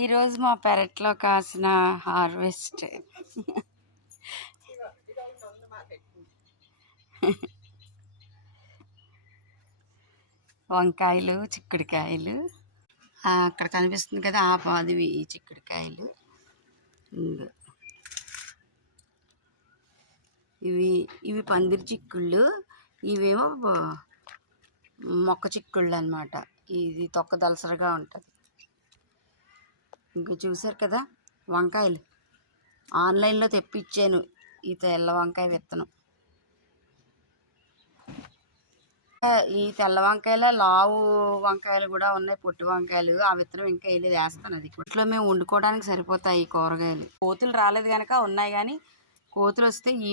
ఈరోజు మా పెరట్లో కాసిన హార్వెస్ట్ వంకాయలు, చిక్కుడుకాయలు. అక్కడ కనిపిస్తుంది కదా ఆ పాదివి చిక్కుడుకాయలు. ఇవి ఇవి పందిరి చిక్కుళ్ళు, ఇవేమో మొక్క చిక్కుళ్ళు అన్నమాట. ఇది తొక్క దలసరగా ఉంటుంది. ఇంక చూసారు కదా వంకాయలు ఆన్లైన్లో తెప్పించాను. ఈ తెల్ల వంకాయ విత్తనం. ఈ తెల్ల వంకాయల లావు వంకాయలు కూడా ఉన్నాయి, పొట్టు వంకాయలు. ఆ విత్తనం ఇంకా వేయలేదు, వేస్తాను. అది ఇంట్లో మేము వండుకోవడానికి సరిపోతాయి ఈ కూరగాయలు. కోతులు రాలేదు కనుక ఉన్నాయి, కానీ కోతులు వస్తే ఈ